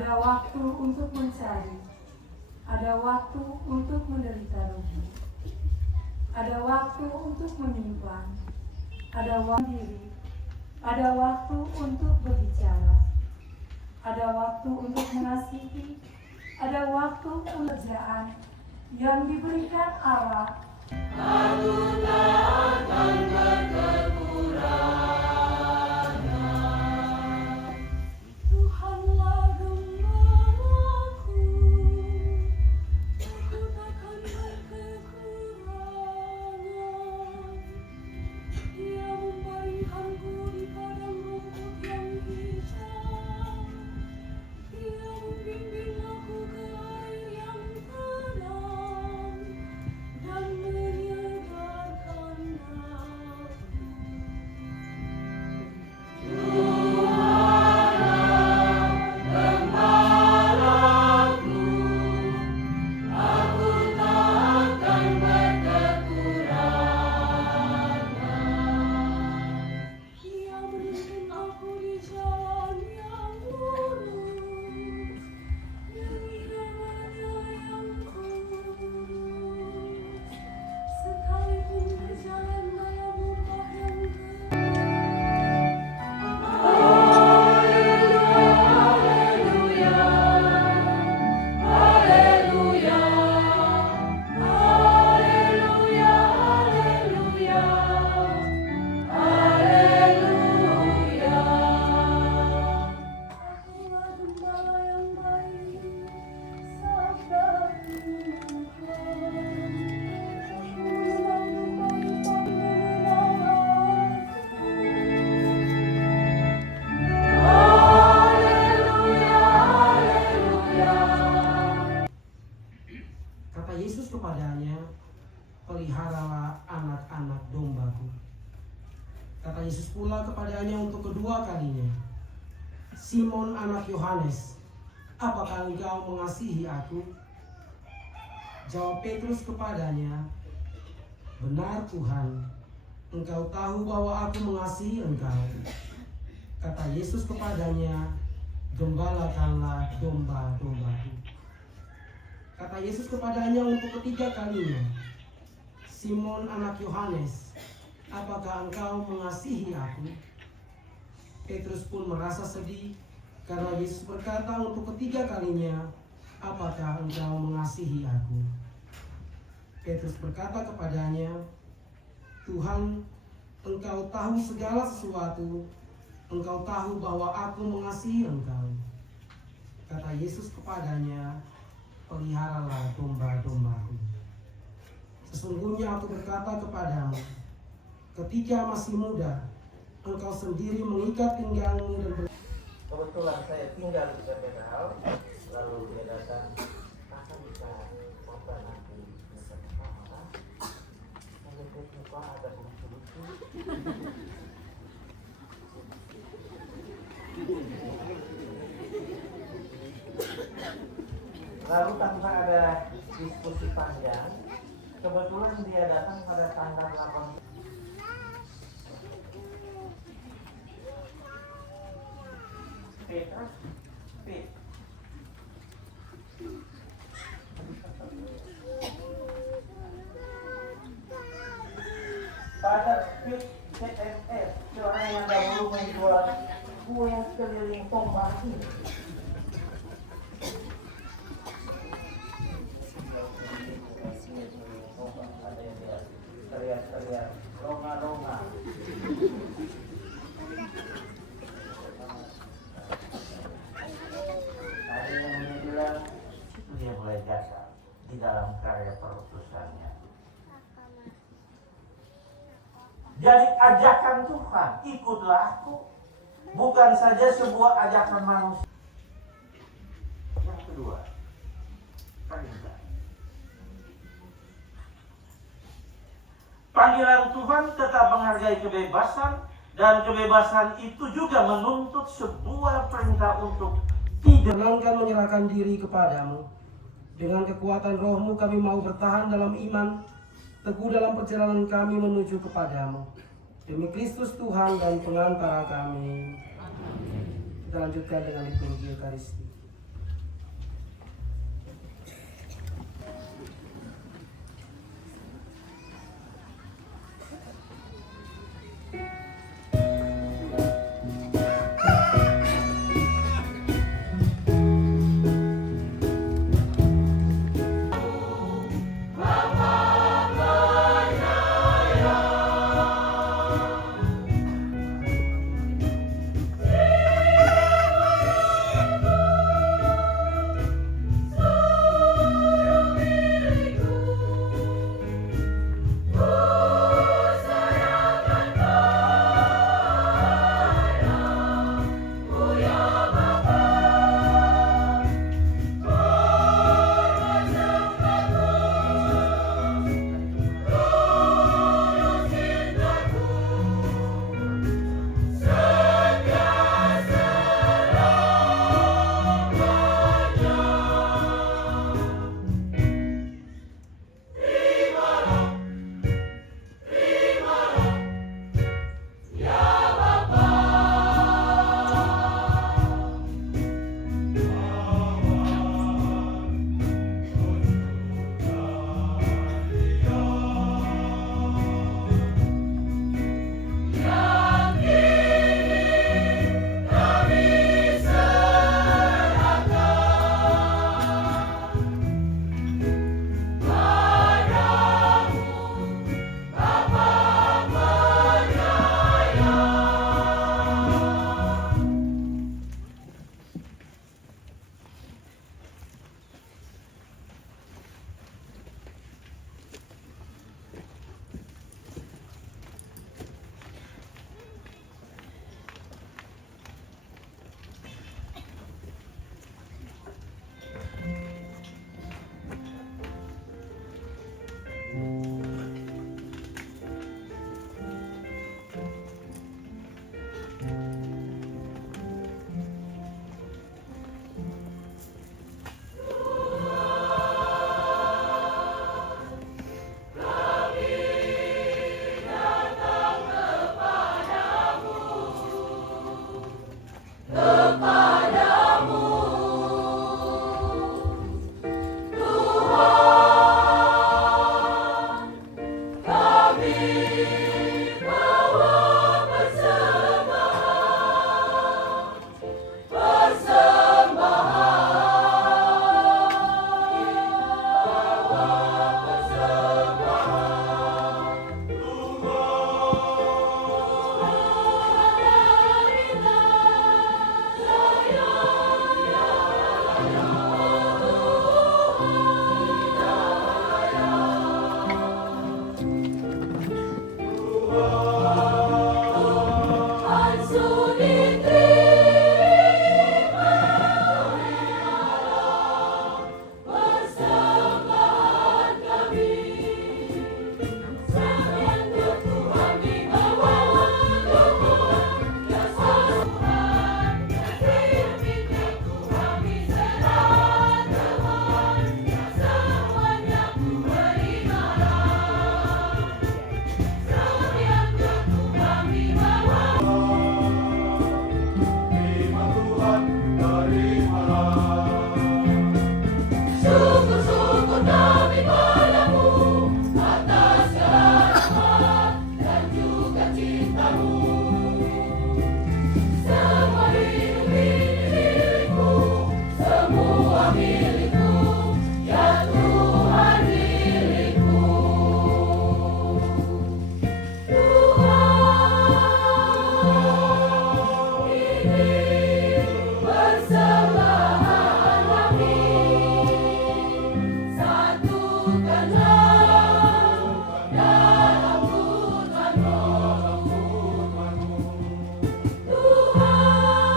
Ada waktu untuk mencari, ada waktu untuk menderita rugi, ada waktu untuk menyimpan, ada waktu diri, ada waktu untuk berbicara, ada waktu untuk mengasihi, ada waktu pekerjaan yang diberikan Allah. Aku tak akan berkekurangan. Tuhanlah gembalaku, aku takkan berkekurangan. Dia membaringkanku di padang rumput yang hijau. Dia membimbing aku ke air yang tenang dan menyegarkan nafsu. Gembalaku, aku tak akan berkekurangan. Dia menuntun aku di jalan yang lurus, demi namanya yang kudus. Sekalipun berjalan dalam lembah yang Haleluya, haleluya, haleluya, haleluya, haleluya. Akulah gembala yang baik, sabda Tuhan. Aku selalu baik-baik mengenal aku. Haleluya, haleluya. Kata Yesus kepadanya, peliharalah anak-anak dombaku. Kata Yesus pula kepadanya untuk kedua kalinya, Simon anak Yohanes, apakah engkau mengasihi aku? Jawab Petrus kepadanya, benar Tuhan, engkau tahu bahwa aku mengasihi engkau. Kata Yesus kepadanya, gembalakanlah domba-dombaku. Kata Yesus kepadanya untuk ketiga kalinya, Simon anak Yohanes, apakah engkau mengasihi aku? Petrus pun merasa sedih karena Yesus berkata untuk ketiga kalinya, apakah engkau mengasihi aku? Petrus berkata kepadanya, Tuhan, engkau tahu segala sesuatu, engkau tahu bahwa aku mengasihi engkau. Kata Yesus kepadanya, peliharalah domba-dombaku. Sesungguhnya aku berkata kepadamu, ketika masih muda, engkau sendiri mengikat pinggangmu dan Kebetulan saya tinggal di terminal, lalu dia datang, kakak bisa foto nanti lalu dia buka ada lucu-lucu. Lalu tanpa ada diskusi panjang, kebetulan dia datang pada tanggal 8. Petrus, pada CMS, seorang yang dahulu menjual kue keliling tombak ini. Ada yang dia teriak-teriak, longa-longa. Ada yang bilang dia mulai gagal di dalam karya perutusannya. Jadi ajakan Tuhan, ikutlah aku, bukan saja sebuah ajakan manusia. Yang kedua, perintah. Panggilan Tuhan tetap menghargai kebebasan, dan kebebasan itu juga menuntut sebuah perintah untuk tidak. Jangankan menyerahkan diri kepadamu. Dengan kekuatan rohmu kami mau bertahan dalam iman, teguh dalam perjalanan kami menuju kepadamu. Demi Kristus Tuhan dan pengantara kami. Kita lanjutkan dengan liturgi Ekaristi. semua milikmu, ya Tuhan milikmu. Tuhan, ini persembahan kami, satukanlah dalam firman-Mu. Tuhan,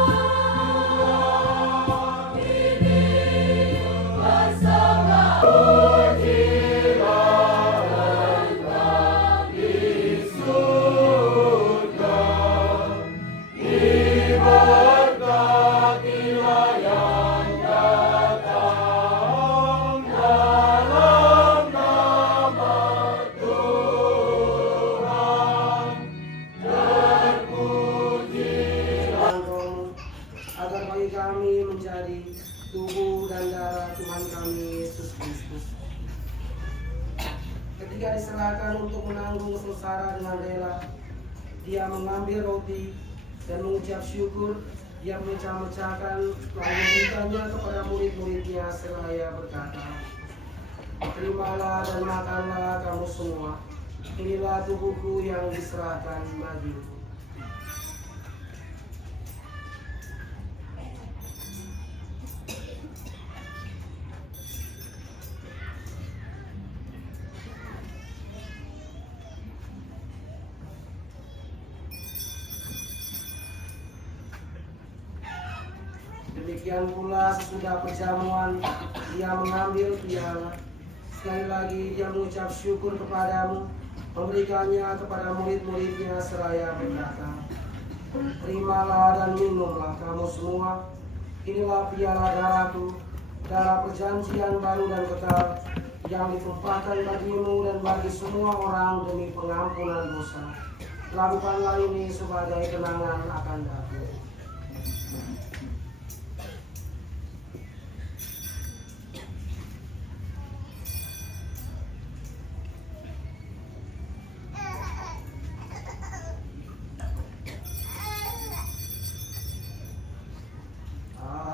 ini persembahan Engkau di surga, diberkatilah yang datang dalam nama Tuhan, Tuhan Roh-Mu, agar bagi kami menjadi tubuh dan darah Tuhan kami Yesus Kristus. Ketika diserahkan untuk menanggung sengsara dengan rela, Dia mengambil roti dan mengucap syukur. Dia memecah-mecahkan lalu memberikannya kepada murid-muridnya seraya berkata, "Terimalah dan makanlah kamu semua. Inilah tubuhku yang diserahkan bagimu." Demikian pula sesudah perjamuan, Dia mengambil piala. Sekali lagi Dia mengucap syukur kepadamu, memberikannya kepada murid-muridnya seraya berkata, "Terimalah dan minumlah kamu semua. Inilah piala darahku, darah perjanjian baru dan kekal, yang ditumpahkan bagimu dan bagi semua orang demi pengampunan dosa. Lakukanlah ini sebagai kenangan akan aku."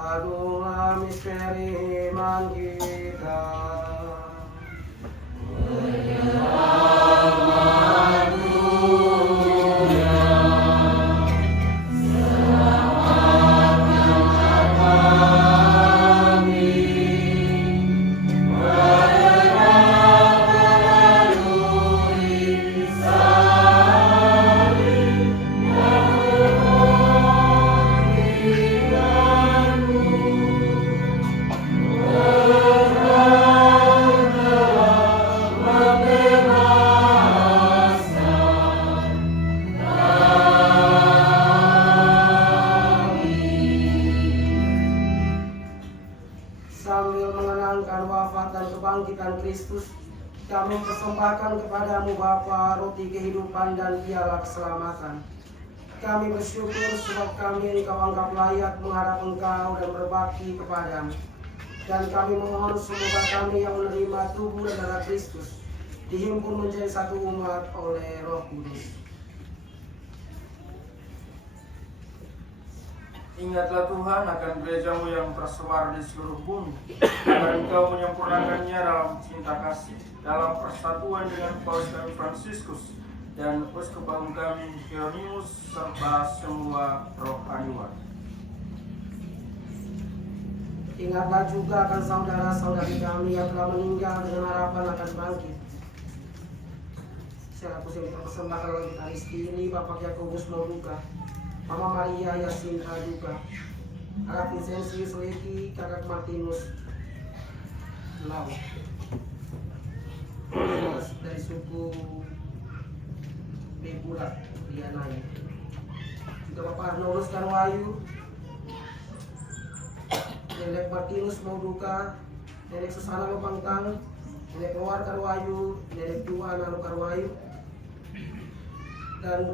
Agunglah misteri iman kita. Sambil mengenangkan wafat dan kebangkitan Kristus, kami persembahkan kepadamu Bapa roti kehidupan dan piala keselamatan. Kami bersyukur sebab kami Engkau anggap layak menghadap Engkau dan berbakti kepadamu. Dan kami mohon semoga kami yang menerima tubuh dan darah Kristus dihimpun menjadi satu umat oleh Roh Kudus. Ingatlah Tuhan akan gereja-Mu yang tersebar di seluruh bumi, agar Engkau menyempurnakannya dalam cinta kasih, dalam persatuan dengan Paus kami Fransiskus dan Uskup Agung kami Hieronymus serta semua rohaniwan. Ingatlah juga akan saudara-saudari kami yang telah meninggal dengan harapan akan bangkit. Secara khusus kita persembahkan oleh kita ini Bapak Yakobus Mauduka, Mama Maria Yasinta juga, Kakak Vincentius Leki, Kakak Martinus Lau, dari suku Beburak, Lianai. Juga Bapak Arnolus Karwayu, Nenek Martinus Mauduka, Nenek Susana Lopangtang, Nenek Luar Karwayu, Nenek Dua Nano Karwayu, dan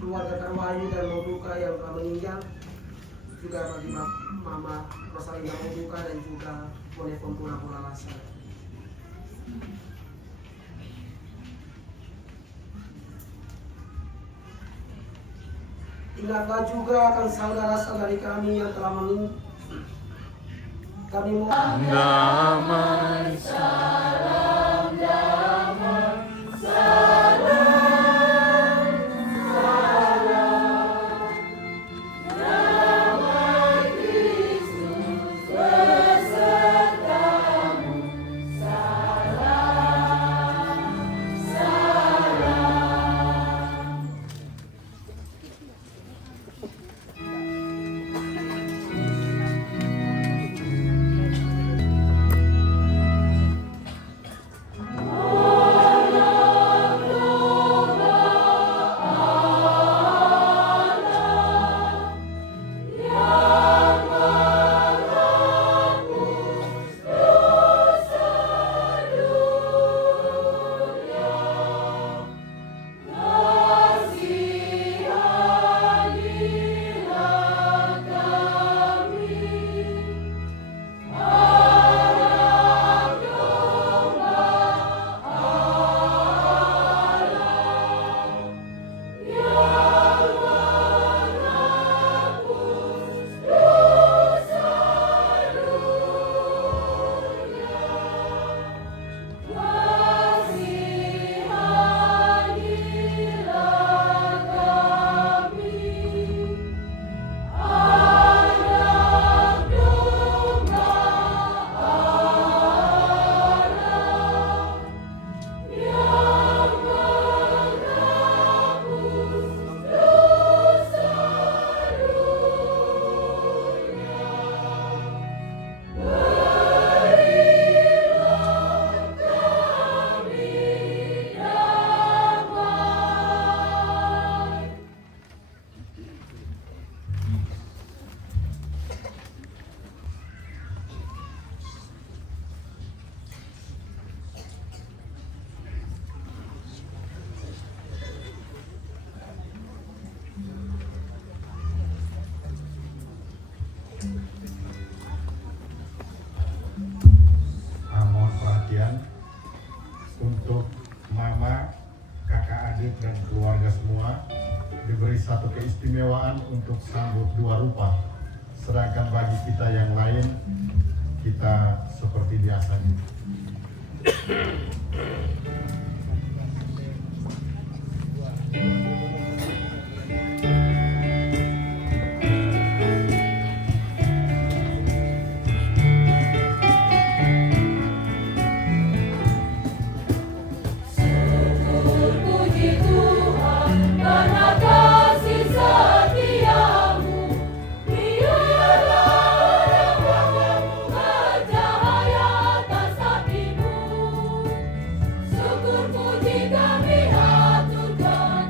keluarga Karwayu dan Mauduka yang telah meninggal, juga bagi Mama Rosalina Mauduka dan juga Mone Pompura Pulalasa. Ingatlah juga akan saudara-saudari kami yang telah Kami mohon Damai, salam damai, salam, damai Kristus besertamu, salam, salam. Mohon perhatian untuk mama, kakak adik dan keluarga semua diberi satu keistimewaan untuk sambut dua rupa. Sedangkan bagi kita yang lain, kita seperti biasanya. Puji Tuhan karena kasih setiamu, biarlah wajahmu bercahaya atas hatimu. Syukur puji kami aturkan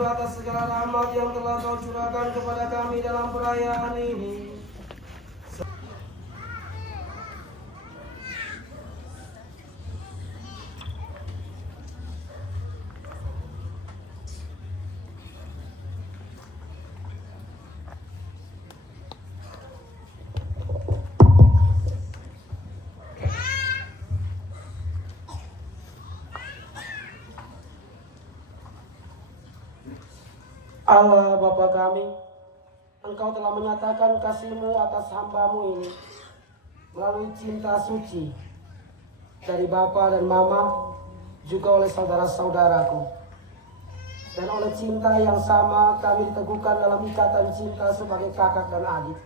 syukur atas segala rahmat yang telah Kau curahkan kepada kami dalam perayaan ini. Allah Bapa kami, Engkau telah menyatakan kasih-Mu atas hamba-Mu ini melalui cinta suci dari Bapa dan Mama, juga oleh saudara-saudaraku. Dan oleh cinta yang sama kami diteguhkan dalam ikatan cinta sebagai kakak dan adik.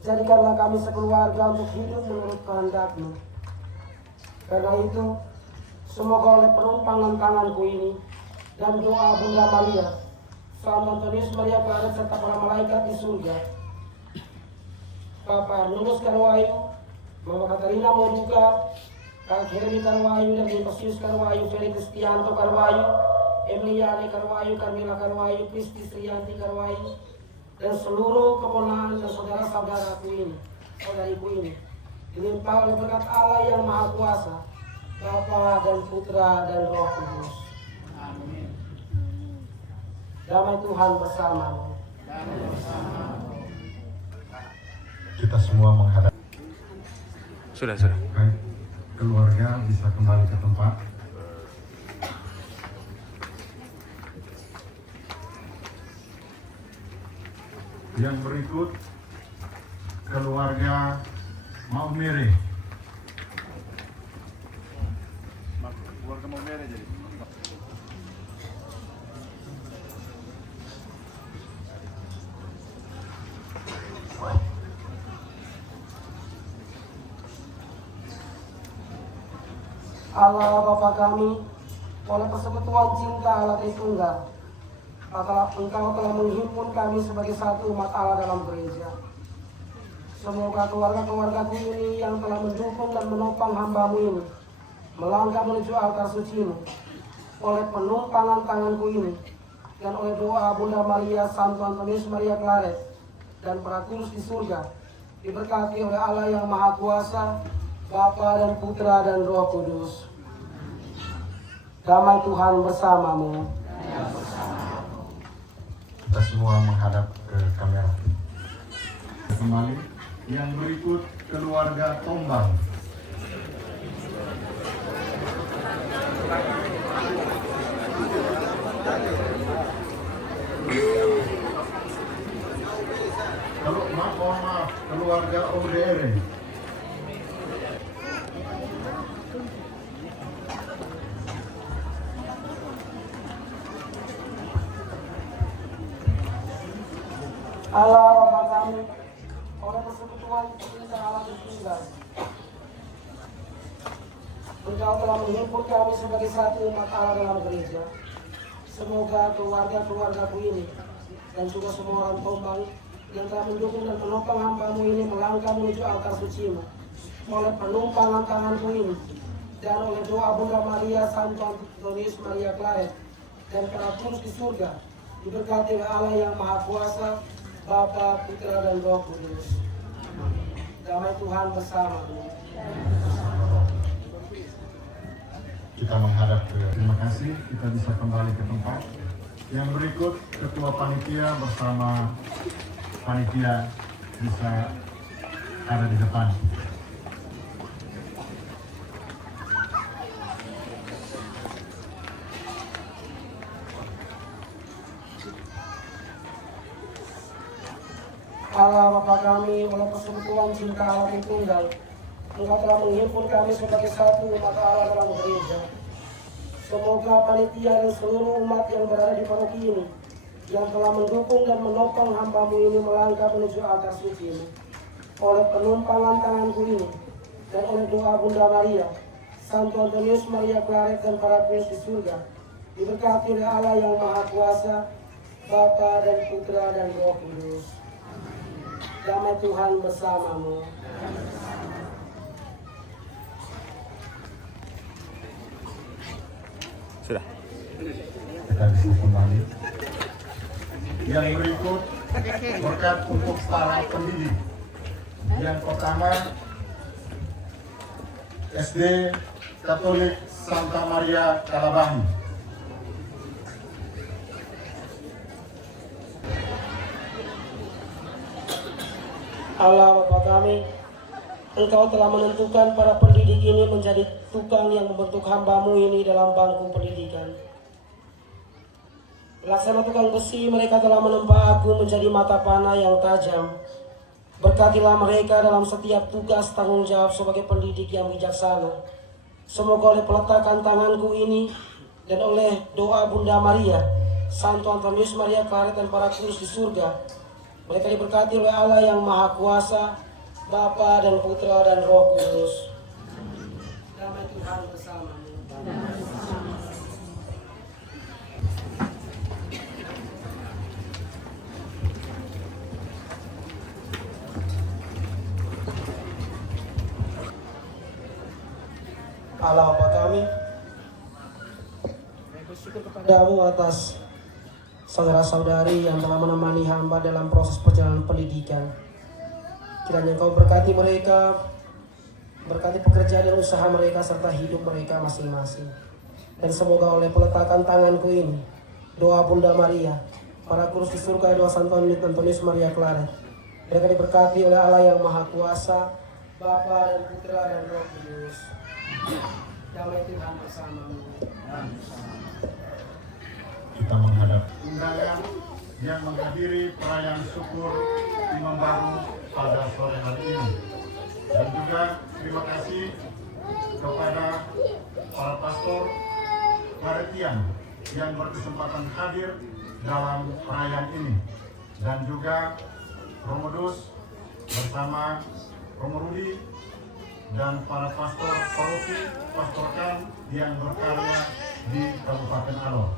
Jadikanlah kami sekeluarga untuk hidup menurut kehendak-Mu. Karena itu, semoga oleh penumpangan tanganku ini dan doa Bunda Maria, Santo Antonius Maria Claret serta para malaikat di surga, Papa Arnulus Karwayu, Mama Katarina Moruka, Kak Hermi Karwayu dan Impasius Karwayu, Ferry Kristianto Karwayu, Emiliani Karwayu, Carmila Karwayu, Kristi Sriyanti Karwayu, dan seluruh keponakan dan saudara-saudaraku ini, saudariku ini, dilimpah oleh berkat Allah yang Maha Kuasa, Bapa dan Putra dan Roh Kudus. Damai Tuhan bersamamu. Kita semua menghadap. Sudah. Baik, keluarga bisa kembali ke tempat. Yang berikut, keluarga Maumere. Keluarga Maumere jadi. Allah Bapa kami, oleh persekutuan cinta Allah Tritunggal, Engkau telah menghimpun kami sebagai satu umat Allah dalam gereja. Semoga keluarga-keluargaku ini yang telah mendukung dan menopang hamba-Mu ini melangkah menuju altar suci-Mu oleh penumpangan tanganku ini dan oleh doa Bunda Maria, Santo Antonius Maria Claret dan para kudus di surga, diberkati oleh Allah yang Maha Kuasa, Bapa dan Putra dan Roh Kudus. Damai Tuhan bersamamu. Kita semua menghadap ke kamera. Kembali, yang berikut keluarga Tombang. Mohon maaf, keluarga ODR. Allah Bapa kami, oleh persekutuan cinta Allah Tritunggal, Engkau telah menghimpun kami sebagai satu umat Allah dalam gereja. Semoga keluarga-keluargaku ini dan juga semua orang Tombang yang telah mendukung dan menopang hamba-Mu ini melangkah menuju altar suci-Mu oleh penumpangan tanganku ini dan oleh doa Bunda Maria, Santo Antonius Maria Claret dan para kudus di surga, diberkati oleh Allah yang Maha Kuasa, Bapa, Putra dan Roh Kudus. Damai Tuhan bersamamu. Kita menghadap ke terima kasih, kita bisa kembali ke tempat. Yang berikut ketua panitia bersama panitia bisa ada di depan. Allah Bapa kami, oleh persekutuan cinta Allah Tritunggal, Engkau telah menghimpun kami sebagai satu umat Allah dalam gereja. Semoga panitia dan seluruh umat yang berada di paroki ini, yang telah mendukung dan menopang hamba-Mu ini melangkah menuju altar suci-Mu oleh penumpangan tanganku ini dan oleh doa Bunda Maria, Santo Antonius Maria Claret dan para kudus di surga, diberkati oleh Allah yang Maha Kuasa, Bapa dan Putra dan Roh Kudus. Damai Tuhan bersamamu. Sudah. dari suku Bali. Yang berikut berkat untuk para pendidik. Yang pertama SD Katolik Santa Maria Kalabahi. Allah Bapa kami, Engkau telah menentukan para pendidik ini menjadi tukang yang membentuk hamba-Mu ini dalam bangku pendidikan. Laksana tukang besi, mereka telah menempa aku menjadi mata panah yang tajam. Berkatilah mereka dalam setiap tugas tanggung jawab sebagai pendidik yang bijaksana. Semoga oleh peletakan tanganku ini dan oleh doa Bunda Maria, Santo Antonius Maria Claret dan para kudus di surga, mereka diberkati oleh Allah yang Maha Kuasa, Bapa dan Putra dan Roh Kudus. Damai Tuhan bersamamu. Allah Bapa kami, kami bersyukur kepadamu atas saudara-saudari yang telah menemani hamba dalam proses perjalanan pendidikan. Kiranya Engkau berkati mereka, berkati pekerjaan dan usaha mereka serta hidup mereka masing-masing. Dan semoga oleh peletakan tanganku ini, doa Bunda Maria, para kudus di surga, doa Santo Antonius Maria Claret, mereka diberkati oleh Allah yang Maha Kuasa, Bapa dan Putra dan Roh Kudus. Damai Tuhan bersamamu. Kita menghadap undangan yang menghadiri perayaan syukur Imam Baru pada sore hari ini. Dan juga terima kasih kepada para pastor Maretian yang berkesempatan hadir dalam perayaan ini. Dan juga Romodus bersama Romo Rudi dan para pastor paroki, pastor Kan yang berkarya di Kabupaten Alor.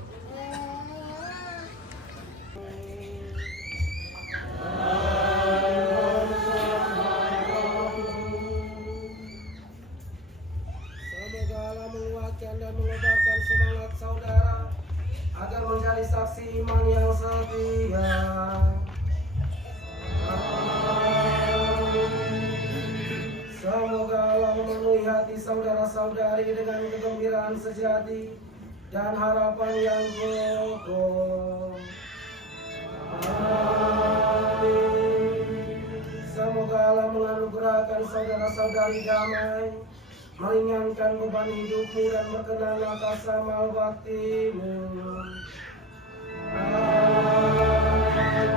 Semoga Allah menguatkan dan mengobarkan semangat saudara agar menjadi saksi iman yang setia. Semoga Allah memenuhi hati saudara-saudari dengan kegembiraan sejati dan harapan yang kokoh. Amin. Semoga Allah menganugerahkan saudara-saudari damai, meringankan beban hidupmu dan berkenan atas amal baktimu. Amin.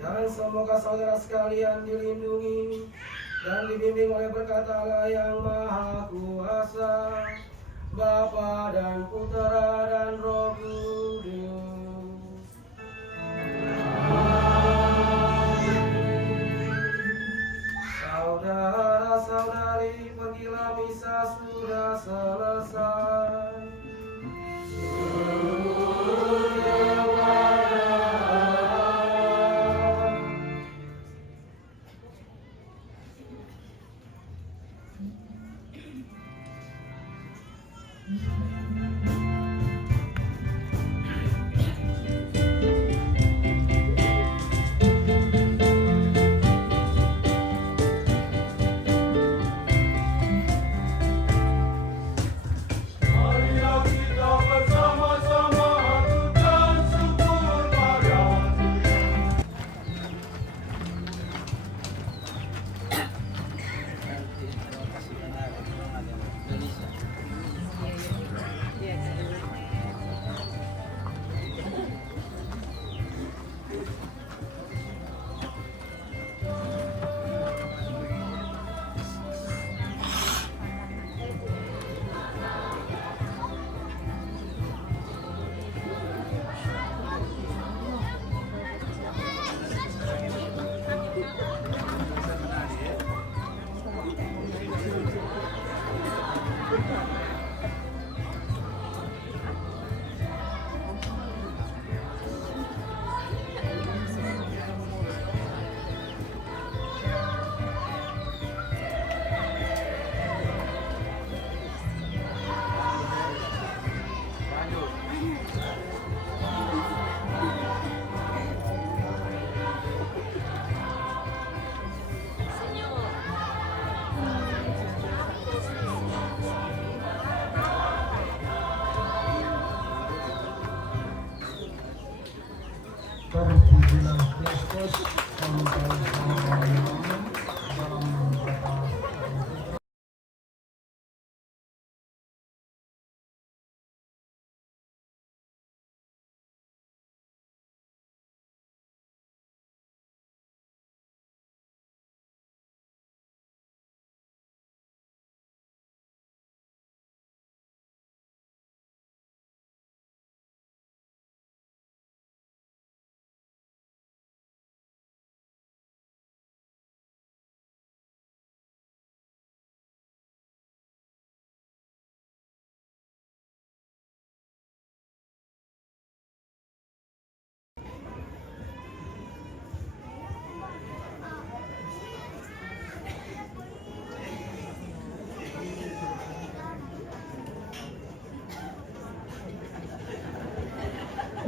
Dan semoga saudara sekalian dilindungi dan dibimbing oleh berkat Allah yang Maha Kuasa, Bapa dan Putra dan Roh Kudus. Saudara-saudari, pergilah, misa sudah selesai.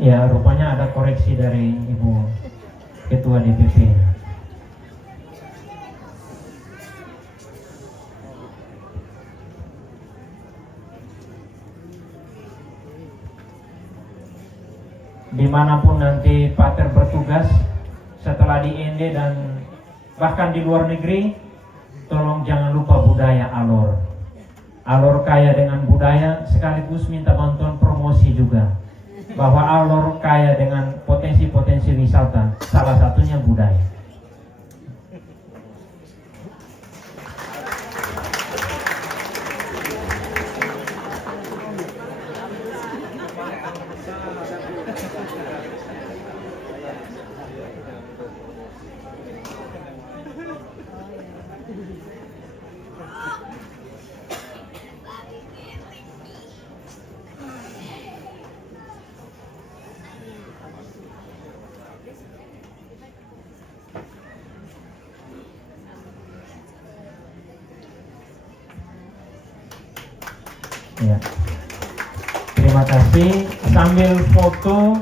Ya, rupanya ada koreksi dari Ibu Ketua DPP. Dimanapun nanti pater bertugas setelah di ND dan bahkan di luar negeri, tolong jangan lupa budaya Alor. Alor kaya dengan budaya, sekaligus minta bantuan promosi juga, bahwa Alor kaya dengan potensi-potensi wisata, salah satunya budaya. Ya. Terima kasih. Sambil foto,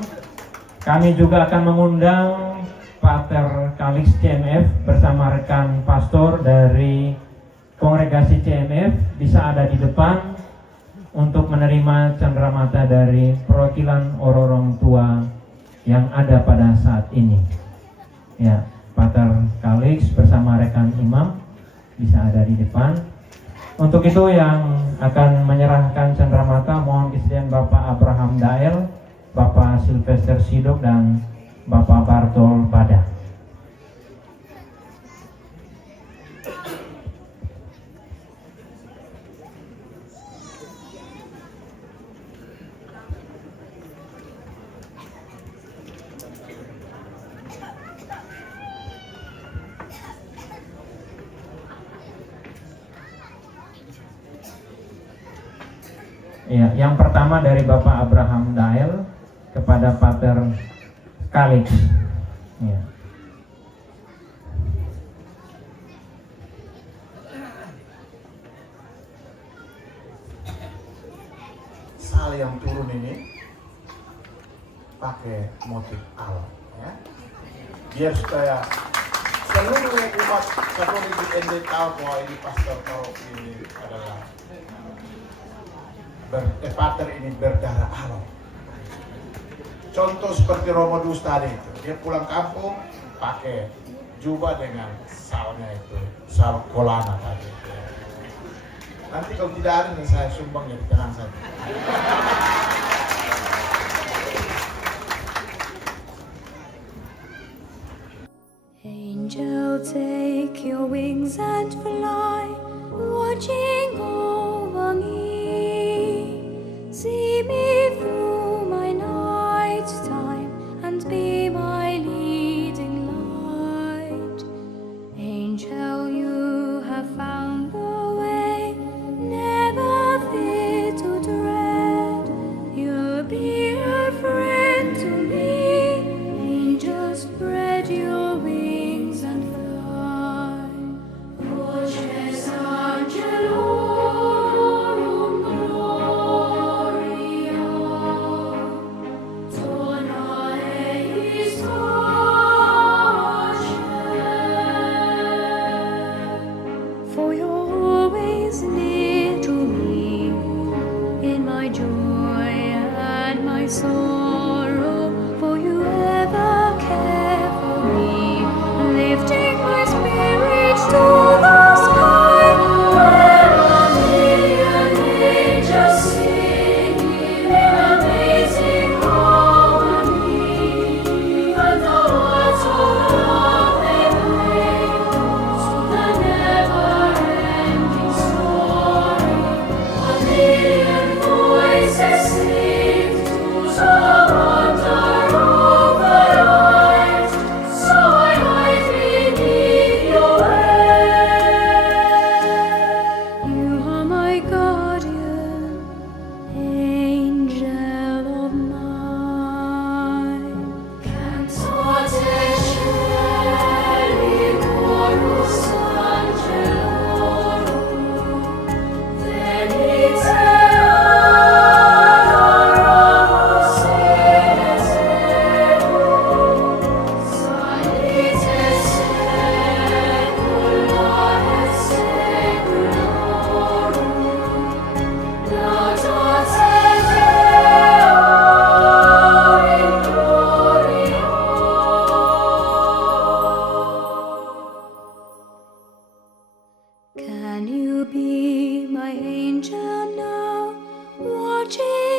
kami juga akan mengundang Pater Kalix CMF bersama rekan pastor dari kongregasi CMF bisa ada di depan untuk menerima cenderamata dari perwakilan orang tua yang ada pada saat ini. Ya, Pater Kalix bersama rekan imam bisa ada di depan. Untuk itu yang akan menyerahkan cenderamata mohon kesediaan Bapak Abraham Dael, Bapak Sylvester Sidok dan Bapak Bartol Bada. Ya, yang pertama dari Bapak Abraham Dael kepada Pater Kalix. Ya. Sal yang turun ini pakai motif alam, ya. Biar supaya seluruh umat Katolik di ND tahu bahwa ini pastor tahu ini adalah Pater ini berdarah alam. Contoh seperti Romo Dus tadi itu, dia pulang kampung pakai jubah dengan salnya itu, sal kolana tadi. Nanti kalau tidak ada nih saya sumbang ya di kanan saja. Angel, take your wings and fly, watching over me. See me through my night time and be my leading light. Angel, you have found the way, never fear to dread. You'll be a friend to me. Angel, spread your wings and fly. Voces angelo Can you be my angel now, watching